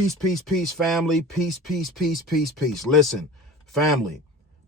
Peace, family. Peace. Listen, family,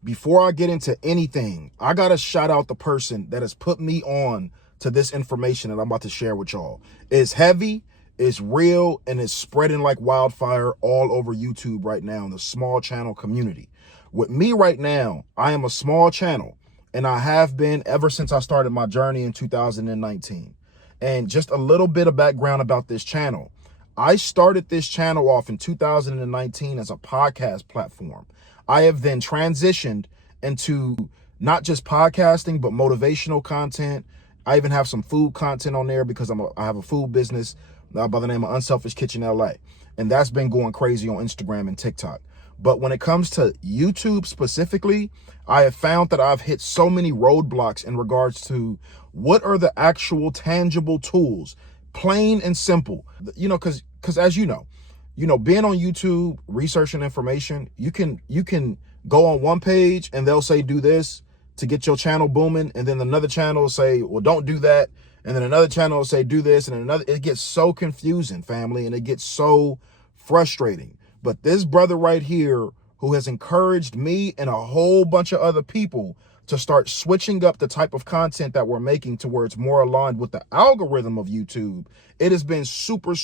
before I get into anything, I got to shout out the person that has put me on to this information that I'm about to share with y'all. It's heavy, it's real, and it's spreading like wildfire all over YouTube right now in the small channel community. With me right now, I am a small channel, and I have been ever since I started my journey in 2019. And just a little bit of background about this channel. I started this channel off in 2019 as a podcast platform. I have then transitioned into not just podcasting, but motivational content. I even have some food content on there because I have a food business by the name of Unselfish Kitchen LA. And that's been going crazy on Instagram and TikTok. But when it comes to YouTube specifically, I have found that I've hit so many roadblocks in regards to what are the actual tangible tools, plain and simple, because as you know, being on YouTube, researching information, you can go on one page and they'll say, do this to get your channel booming. And then another channel will say, well, don't do that. And then another channel will say, do this. And another, it gets so confusing, family, and it gets so frustrating. But this brother right here, who has encouraged me and a whole bunch of other people to start switching up the type of content that we're making towards more aligned with the algorithm of YouTube, it has been super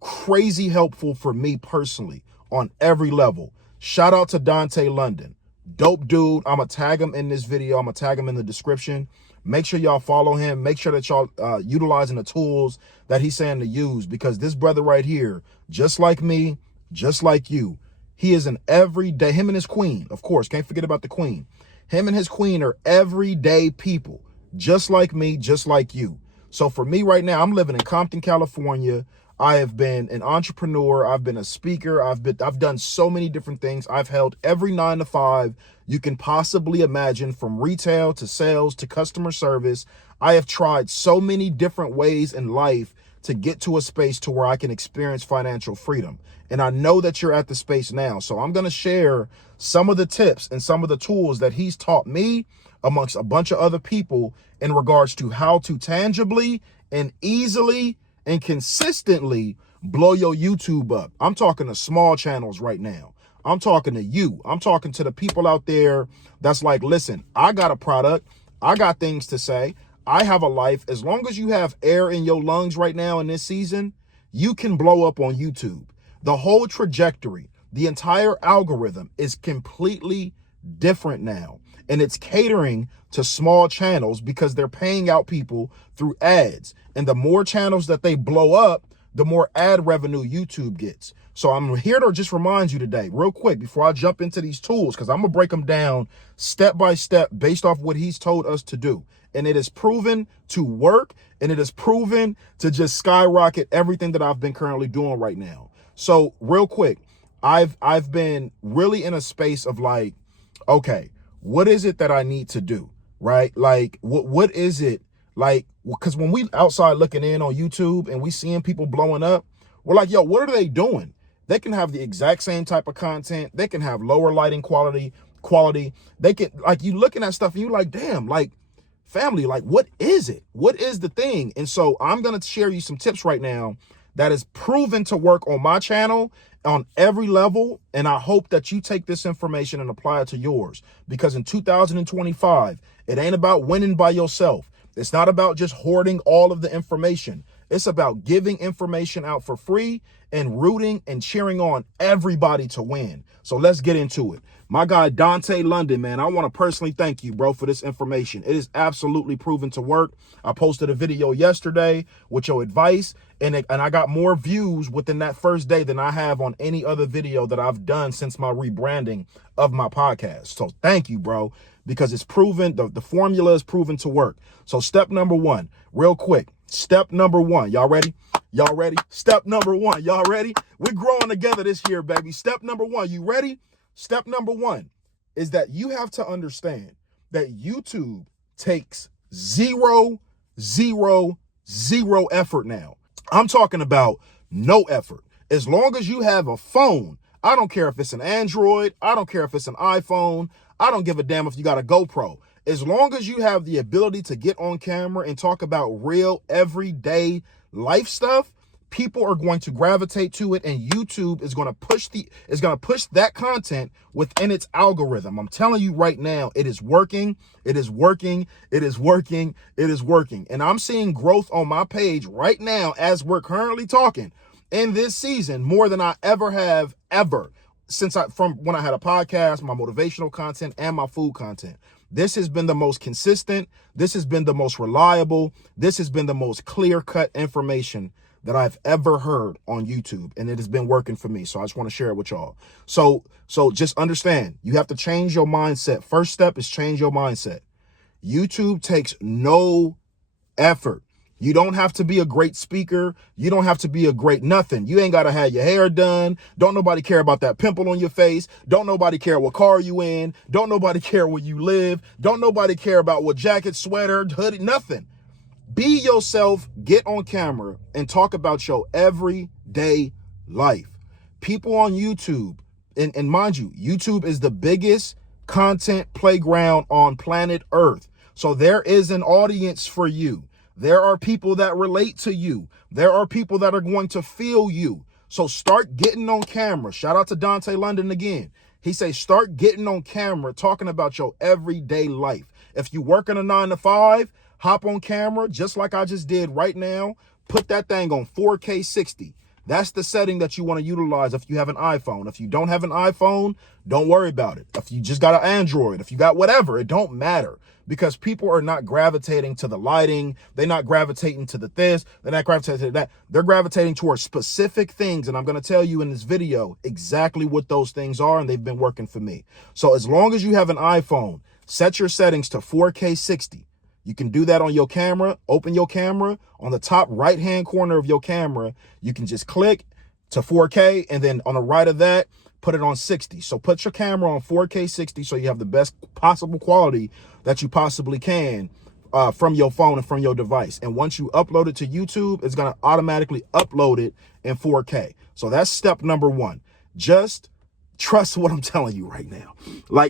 crazy helpful for me personally on every level. Shout out to Dante London. Dope dude. I'm going to tag him in this video. I'm going to tag him in the description. Make sure y'all follow him. Make sure that y'all utilizing the tools that he's saying to use, because this brother right here, just like me, just like you, he is an everyday, him and his queen, of course, can't forget about the queen. Him and his queen are everyday people, just like me, just like you. So for me right now, I'm living in Compton, California. I have been an entrepreneur. I've been a speaker. I've done so many different things. I've held every 9-to-5 you can possibly imagine, from retail to sales to customer service. I have tried so many different ways in life to get to a space to where I can experience financial freedom. And I know that you're at the space now. So I'm going to share some of the tips and some of the tools that he's taught me amongst a bunch of other people in regards to how to tangibly and easily and consistently blow your YouTube up. I'm talking to small channels right now. I'm talking to you. I'm talking to the people out there that's like, listen, I got a product. I got things to say. I have a life. As long as you have air in your lungs right now in this season, you can blow up on YouTube. The whole trajectory, the entire algorithm is completely different now. And it's catering to small channels because they're paying out people through ads. And the more channels that they blow up, the more ad revenue YouTube gets. So I'm here to just remind you today, real quick, before I jump into these tools, because I'm going to break them down step by step based off what he's told us to do. And it is proven to work, and it is proven to just skyrocket everything that I've been currently doing right now. So real quick, I've been really in a space of like, okay, what is it that I need to do, right? Like, what is it? Like, because when we outside looking in on YouTube and we seeing people blowing up, we're like, yo, what are they doing? They can have the exact same type of content. They can have lower lighting quality. They can, like, you looking at stuff and you're like, damn, like, family, like, what is it? What is the thing? And so I'm going to share you some tips right now that is proven to work on my channel on every level. And I hope that you take this information and apply it to yours, because in 2025, it ain't about winning by yourself. It's not about just hoarding all of the information. It's about giving information out for free and rooting and cheering on everybody to win. So let's get into it. My guy, Dante London, man, I want to personally thank you, bro, for this information. It is absolutely proven to work. I posted a video yesterday with your advice, and I got more views within that first day than I have on any other video that I've done since my rebranding of my podcast. So thank you, bro, because it's proven, the formula is proven to work. So step number one, real quick. Step number one, y'all ready? Y'all ready? Step number one, y'all ready? We're growing together this year, baby. Step number one, you ready? Step number one is that you have to understand that YouTube takes zero effort now. I'm talking about no effort. As long as you have a phone, I don't care if it's an Android, I don't care if it's an iPhone, I don't give a damn if you got a GoPro. As long as you have the ability to get on camera and talk about real everyday life stuff, people are going to gravitate to it, and YouTube is going to push that content within its algorithm. I'm telling you right now, it is working. It is working. It is working. It is working. And I'm seeing growth on my page right now as we're currently talking in this season more than I ever have from when I had a podcast, my motivational content, and my food content. This has been the most consistent. This has been the most reliable. This has been the most clear-cut information that I've ever heard on YouTube, and it has been working for me. So I just want to share it with y'all. So just understand, you have to change your mindset. First step is change your mindset. YouTube takes no effort. You don't have to be a great speaker. You don't have to be a great nothing. You ain't got to have your hair done. Don't nobody care about that pimple on your face. Don't nobody care what car you in. Don't nobody care where you live. Don't nobody care about what jacket, sweater, hoodie, nothing. Be yourself, get on camera, and talk about your everyday life. People on YouTube, and mind you, YouTube is the biggest content playground on planet Earth. So there is an audience for you. There are people that relate to you. There are people that are going to feel you. So start getting on camera. Shout out to Dante London again. He says, start getting on camera, talking about your everyday life. If you work in a 9-to-5, hop on camera, just like I just did right now. Put that thing on 4K 60. That's the setting that you want to utilize if you have an iPhone. If you don't have an iPhone, don't worry about it. If you just got an Android, if you got whatever, it don't matter. Because people are not gravitating to the lighting. They're not gravitating to the this. They're not gravitating to that. They're gravitating towards specific things. And I'm going to tell you in this video exactly what those things are. And they've been working for me. So as long as you have an iPhone, set your settings to 4K 60. You can do that on your camera. Open your camera. On the top right-hand corner of your camera, you can just click to 4K. And then on the right of that, put it on 60. So put your camera on 4K 60 so you have the best possible quality that you possibly can from your phone and from your device. And once you upload it to YouTube, it's going to automatically upload it in 4K. So that's step number one. Just trust what I'm telling you right now.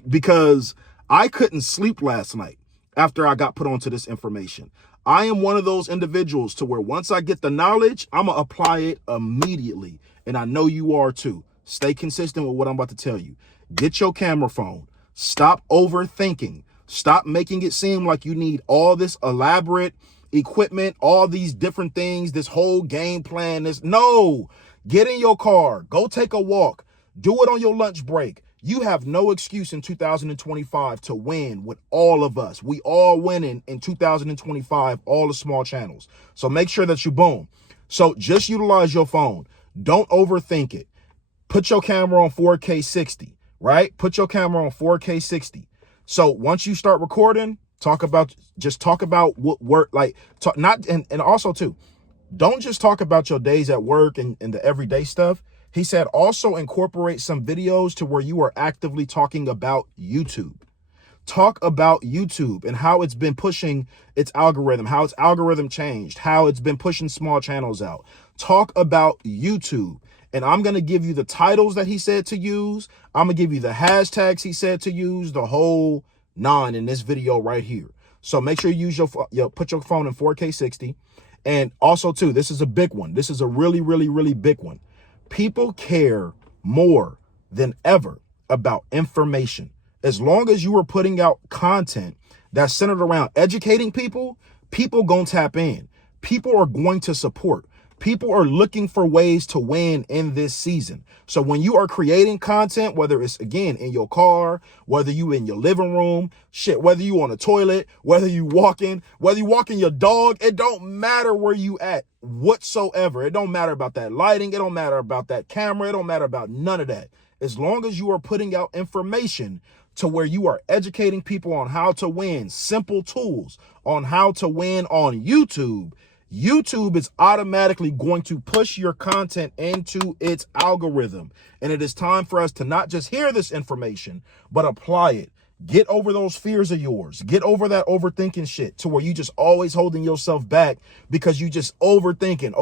Because I couldn't sleep last night after I got put onto this information. I am one of those individuals to where once I get the knowledge, I'm going to apply it immediately. And I know you are too. Stay consistent with what I'm about to tell you. Get your camera phone. Stop overthinking. Stop making it seem like you need all this elaborate equipment, all these different things, this whole game plan. No, get in your car. Go take a walk. Do it on your lunch break. You have no excuse in 2025 to win with all of us. We all winning in 2025, all the small channels. So make sure that you boom. So just utilize your phone. Don't overthink it. Put your camera on 4K 60, right? Put your camera on 4K 60. So once you start recording, talk about what work, and also too, don't just talk about your days at work and the everyday stuff. He said also incorporate some videos to where you are actively talking about YouTube. Talk about YouTube and how it's been pushing its algorithm, how its algorithm changed, how it's been pushing small channels out. Talk about YouTube. And I'm going to give you the titles that he said to use. I'm going to give you the hashtags he said to use, the whole 9 in this video right here. So make sure you use put your phone in 4K 60. And also too, this is a big one. This is a really, really, really big one. People care more than ever about information. As long as you are putting out content that's centered around educating people, people gonna tap in. People are going to support. People are looking for ways to win in this season. So when you are creating content, whether it's, again, in your car, whether you in your living room, whether you on a toilet, whether you walking your dog, it don't matter where you at whatsoever. It don't matter about that lighting. It don't matter about that camera. It don't matter about none of that. As long as you are putting out information to where you are educating people on how to win, simple tools on how to win on YouTube, YouTube is automatically going to push your content into its algorithm. And it is time for us to not just hear this information, but apply it. Get over those fears of yours. Get over that overthinking shit to where you just always holding yourself back because you just overthinking.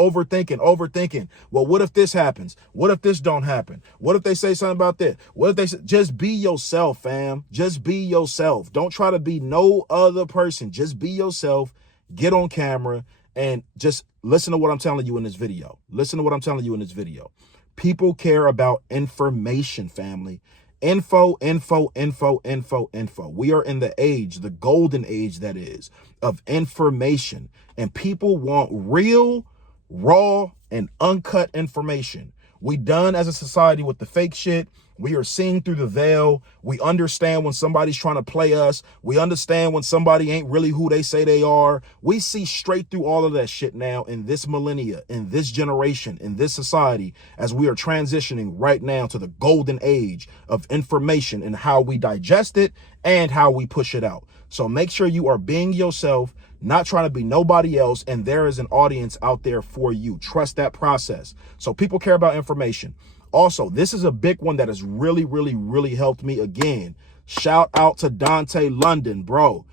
Well, what if this happens? What if this don't happen? What if they say something about this? What if they say, just be yourself, fam. Just be yourself. Don't try to be no other person. Just be yourself. Get on camera And just listen to what I'm telling you in this video. Listen to what I'm telling you in this video. People care about information, family. Info, info, info, info, info. We are in the age, the golden age that is, of information. And people want real, raw, and uncut information. We done as a society with the fake shit. We are seeing through the veil. We understand when somebody's trying to play us. We understand when somebody ain't really who they say they are. We see straight through all of that shit now in this millennia, in this generation, in this society, as we are transitioning right now to the golden age of information and how we digest it and how we push it out. So make sure you are being yourself, not trying to be nobody else, and there is an audience out there for you. Trust that process. So people care about information. Also, this is a big one that has really, really, really helped me. Again, shout out to Dante London, bro.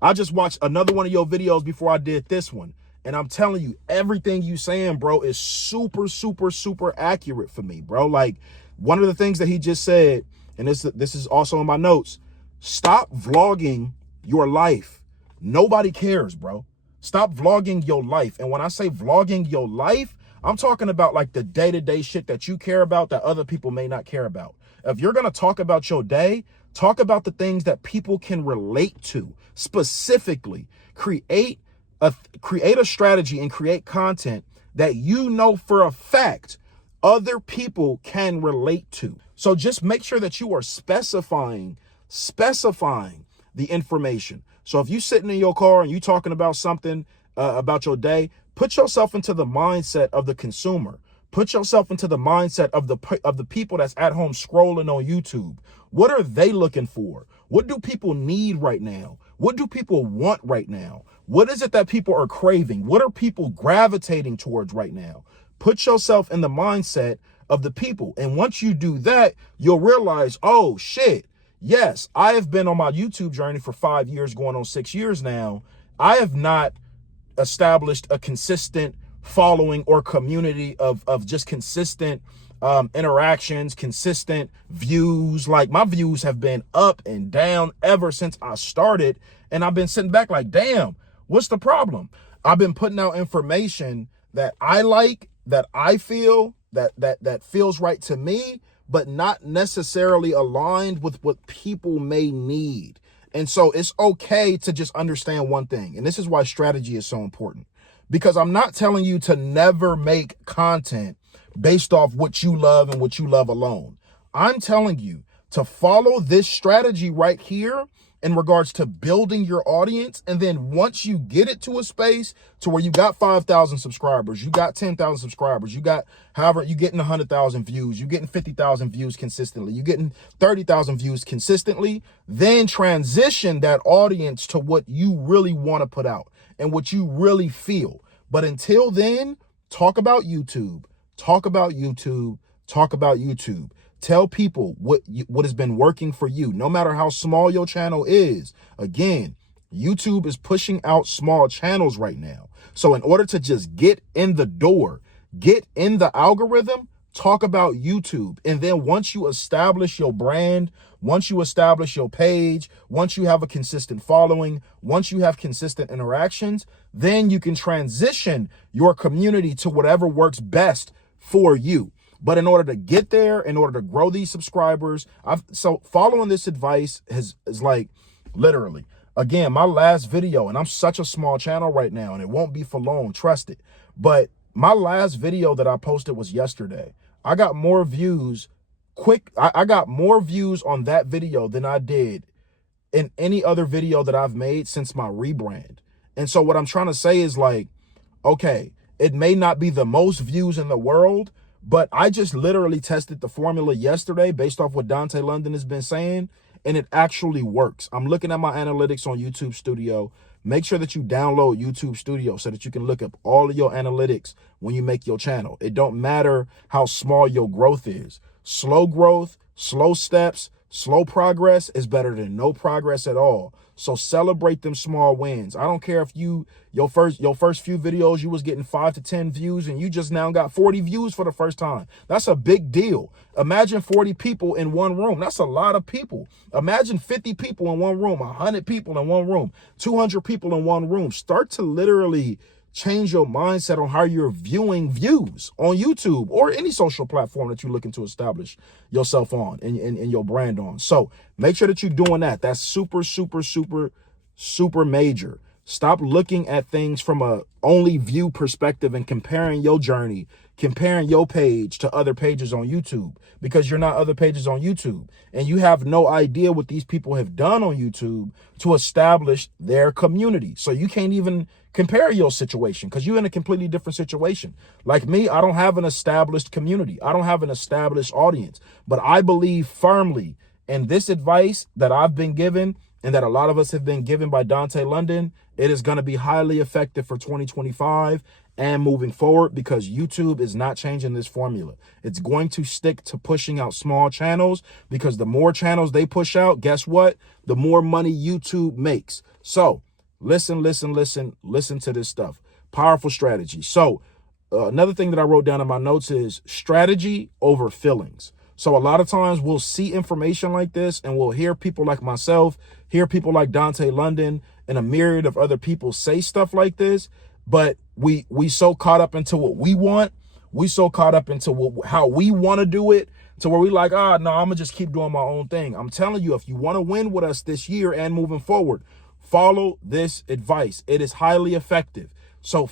I just watched another one of your videos before I did this one, and I'm telling you, everything you saying, bro, is super, super, super accurate for me, bro. Like, one of the things that he just said, and this is also in my notes, stop vlogging your life. Nobody cares, bro. Stop vlogging your life. And when I say vlogging your life, I'm talking about like the day-to-day shit that you care about that other people may not care about. If you're going to talk about your day, talk about the things that people can relate to. Specifically, create a strategy and create content that you know for a fact other people can relate to. So just make sure that you are specifying the information. So if you sitting in your car and you talking about something about your day, put yourself into the mindset of the consumer. Put yourself into the mindset of the people that's at home scrolling on YouTube. What are they looking for? What do people need right now? What do people want right now? What is it that people are craving? What are people gravitating towards right now? Put yourself in the mindset of the people. And once you do that, you'll realize, oh shit, yes, I have been on my YouTube journey for 5 years, going on 6 years now. I have not established a consistent following or community of just consistent interactions, consistent views. Like, my views have been up and down ever since I started. And I've been sitting back like, damn, what's the problem? I've been putting out information that I like, that I feel, that feels right to me, but not necessarily aligned with what people may need. And so it's okay to just understand one thing. And this is why strategy is so important, because I'm not telling you to never make content based off what you love and what you love alone. I'm telling you to follow this strategy right here in regards to building your audience. And then once you get it to a space to where you got 5,000 subscribers, you got 10,000 subscribers, you got, however, you getting 100,000 views, you getting 50,000 views consistently, you getting 30,000 views consistently, then transition that audience to what you really want to put out and what you really feel. But until then, talk about YouTube, talk about YouTube, talk about YouTube. Tell people what has been working for you, no matter how small your channel is. Again, YouTube is pushing out small channels right now. So in order to just get in the door, get in the algorithm, talk about YouTube. And then once you establish your brand, once you establish your page, once you have a consistent following, once you have consistent interactions, then you can transition your community to whatever works best for you. But in order to get there, in order to grow these subscribers, so following this advice is like, literally, again, my last video, and I'm such a small channel right now, and it won't be for long, trust it. But my last video that I posted was yesterday. I got more views I got more views on that video than I did in any other video that I've made since my rebrand. And so what I'm trying to say is, like, okay, it may not be the most views in the world, but I just literally tested the formula yesterday based off what Dante London has been saying, and it actually works. I'm looking at my analytics on YouTube Studio. Make sure that you download YouTube Studio so that you can look up all of your analytics when you make your channel. It don't matter how small your growth is. Slow growth, slow steps, Slow progress is better than no progress at all. So celebrate them small wins. I don't care if your first few videos you was getting 5 to 10 views and you just now got 40 views for the first time. That's a big deal. Imagine 40 people in one room. That's a lot of people. Imagine 50 people in one room, 100 people in one room, 200 people in one room. Start to literally change your mindset on how you're viewing views on YouTube or any social platform that you're looking to establish yourself on and your brand on. So make sure that you're doing that. That's super, super, super, super major. Stop looking at things from a only view perspective and comparing your journey, comparing your page to other pages on YouTube, because you're not other pages on YouTube. And you have no idea what these people have done on YouTube to establish their community. So you can't even compare your situation because you're in a completely different situation. Like me, I don't have an established community. I don't have an established audience, but I believe firmly in this advice that I've been given and that a lot of us have been given by Dante London. It is going to be highly effective for 2025 and moving forward, because YouTube is not changing this formula. It's going to stick to pushing out small channels, because the more channels they push out, guess what? The more money YouTube makes. So listen to this stuff. Powerful strategy. So another thing that I wrote down in my notes is strategy over feelings. So a lot of times we'll see information like this and we'll hear people like myself, hear people like Dante London and a myriad of other people say stuff like this, but we so caught up into what we want. We so caught up into how we want to do it, to where we like, no, I'm gonna just keep doing my own thing. I'm telling you, if you want to win with us this year and moving forward, follow this advice. It is highly effective. So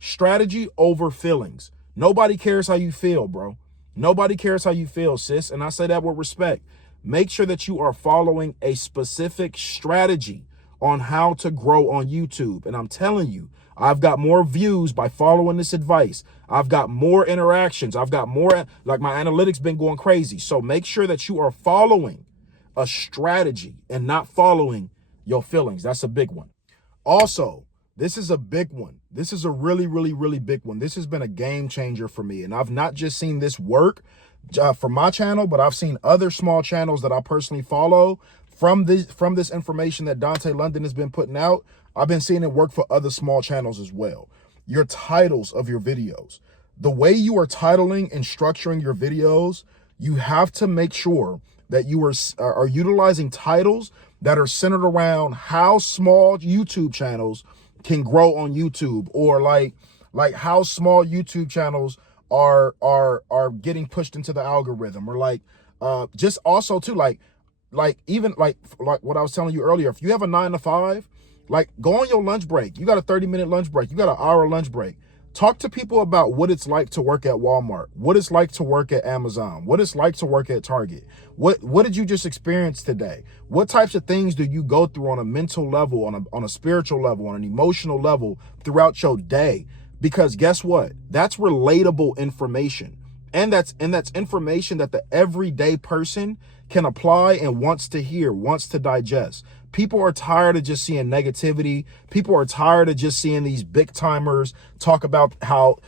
strategy over feelings. Nobody cares how you feel, bro. Nobody cares how you feel, sis. And I say that with respect. Make sure that you are following a specific strategy on how to grow on YouTube. And I'm telling you, I've got more views by following this advice. I've got more interactions. I've got more, like my analytics been going crazy. So make sure that you are following a strategy and not following your feelings. That's a big one. Also, this is a big one. This is a really, really, really big one. This has been a game changer for me. And I've not just seen this work for my channel, but I've seen other small channels that I personally follow from this information that Dante London has been putting out. I've been seeing it work for other small channels as well. Your titles of your videos. The way you are titling and structuring your videos, you have to make sure that you are utilizing titles that are centered around how small YouTube channels can grow on YouTube, or like how small YouTube channels are getting pushed into the algorithm, or like just also too like even like what I was telling you earlier. If you have a 9 to 5, like go on your lunch break. You got a 30-minute lunch break. You got an hour lunch break. Talk to people about what it's like to work at Walmart, what it's like to work at Amazon, what it's like to work at Target. What did you just experience today? What types of things do you go through on a mental level, on a spiritual level, on an emotional level throughout your day? Because guess what? That's relatable information. And that's information that the everyday person can apply and wants to hear, wants to digest. People are tired of just seeing negativity. People are tired of just seeing these big timers talk about how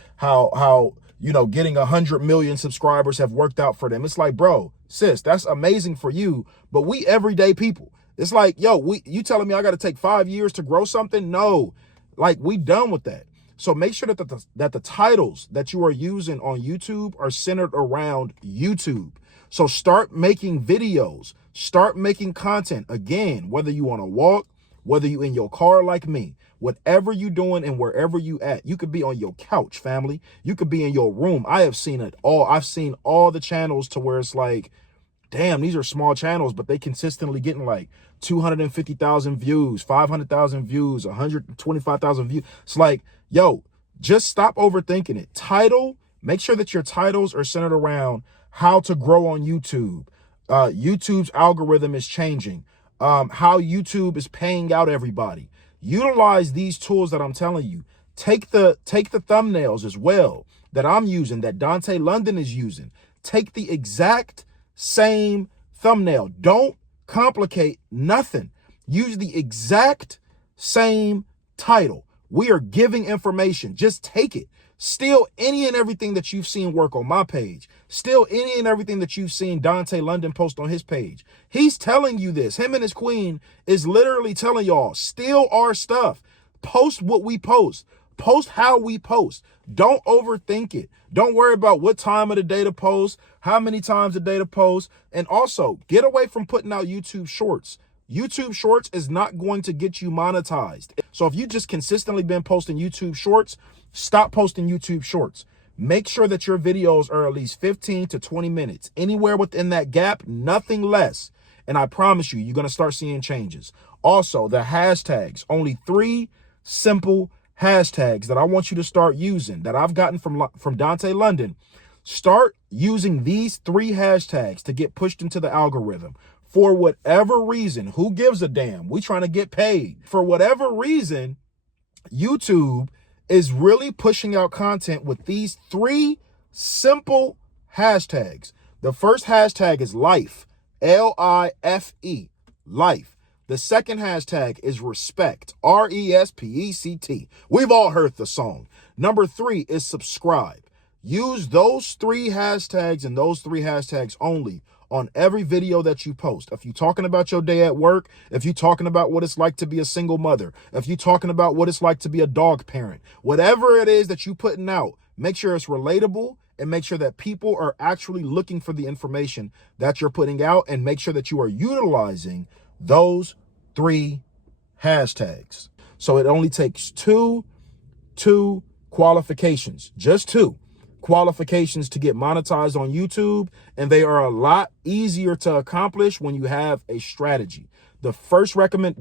getting 100 million subscribers have worked out for them. It's like, bro, sis, that's amazing for you, but we everyday people. It's like, yo, you telling me I got to take 5 years to grow something? No, like we done with that. So make sure that the titles that you are using on YouTube are centered around YouTube. So start making videos, start making content. Again, whether you want to walk, whether you in your car like me, whatever you doing and wherever you at, you could be on your couch, family. You could be in your room. I have seen it all. I've seen all the channels to where it's like, damn, these are small channels, but they consistently getting like 250,000 views, 500,000 views, 125,000 views. It's like, yo, just stop overthinking it. Title, make sure that your titles are centered around how to grow on YouTube. YouTube's algorithm is changing. How YouTube is paying out everybody. Utilize these tools that I'm telling you. Take the thumbnails as well that I'm using, that Dante London is using. Take the exact same thumbnail. Don't complicate nothing. Use the exact same title. We are giving information. Just take it. Steal any and everything that you've seen work on my page. Steal any and everything that you've seen Dante London post on his page. He's telling you this. Him and his queen is literally telling y'all, steal our stuff. Post what we post. Post how we post. Don't overthink it. Don't worry about what time of the day to post, how many times a day to post. And also, get away from putting out YouTube shorts. YouTube shorts is not going to get you monetized. So if you just consistently been posting YouTube shorts, stop posting YouTube shorts. Make sure that your videos are at least 15 to 20 minutes. Anywhere within that gap, nothing less. And I promise you, you're going to start seeing changes. Also, the hashtags, only 3 simple hashtags that I want you to start using that I've gotten from Dante London. Start using these 3 hashtags to get pushed into the algorithm. For whatever reason, who gives a damn? We trying to get paid. For whatever reason, YouTube is really pushing out content with these 3 simple hashtags. The first hashtag is life, L-I-F-E, life. The second hashtag is respect, R-E-S-P-E-C-T. We've all heard the song. Number 3 is subscribe. Use those 3 hashtags and those 3 hashtags only on every video that you post. If you're talking about your day at work, if you're talking about what it's like to be a single mother, if you're talking about what it's like to be a dog parent, whatever it is that you're putting out, make sure it's relatable and make sure that people are actually looking for the information that you're putting out, and make sure that you are utilizing those 3 hashtags. So it only takes two qualifications, just 2 qualifications to get monetized on YouTube, and they are a lot easier to accomplish when you have a strategy. The first requirement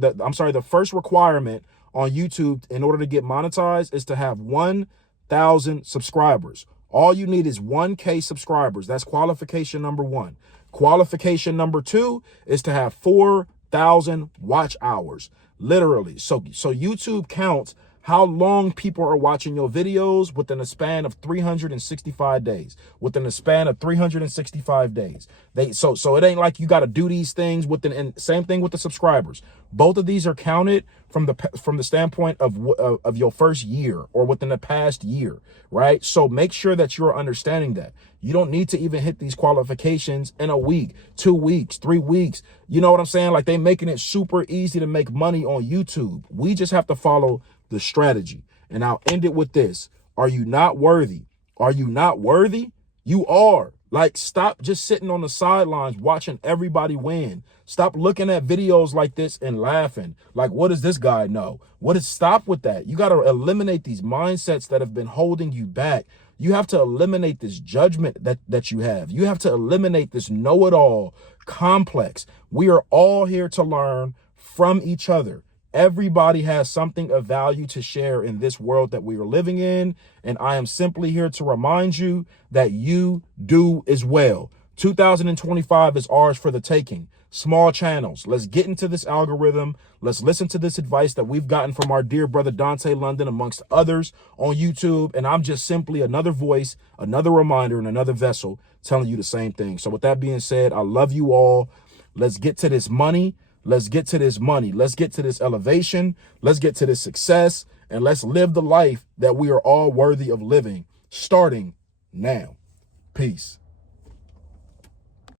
on YouTube in order to get monetized is to have 1,000 subscribers. All you need is 1K subscribers. That's qualification number 1. Qualification number 2 is to have 4,000 watch hours, literally. So YouTube counts how long people are watching your videos within a span of 365 days. Within a span of 365 days. So it ain't like you got to do these things and same thing with the subscribers. Both of these are counted from the standpoint of your first year or within the past year, right? So make sure that you're understanding that. You don't need to even hit these qualifications in a week, 2 weeks, 3 weeks. You know what I'm saying? Like, they making it super easy to make money on YouTube. We just have to follow the strategy. And I'll end it with this. Are you not worthy? Are you not worthy? You are. Like, stop just sitting on the sidelines watching everybody win. Stop looking at videos like this and laughing. Like, what does this guy know? Stop with that. You got to eliminate these mindsets that have been holding you back. You have to eliminate this judgment that you have. You have to eliminate this know-it-all complex. We are all here to learn from each other. Everybody has something of value to share in this world that we are living in. And I am simply here to remind you that you do as well. 2025 is ours for the taking. Small channels. Let's get into this algorithm. Let's listen to this advice that we've gotten from our dear brother Dante London, amongst others on YouTube. And I'm just simply another voice, another reminder, and another vessel telling you the same thing. So with that being said, I love you all. Let's get to this money. Let's get to this money. Let's get to this elevation. Let's get to this success. And let's live the life that we are all worthy of living, starting now. Peace.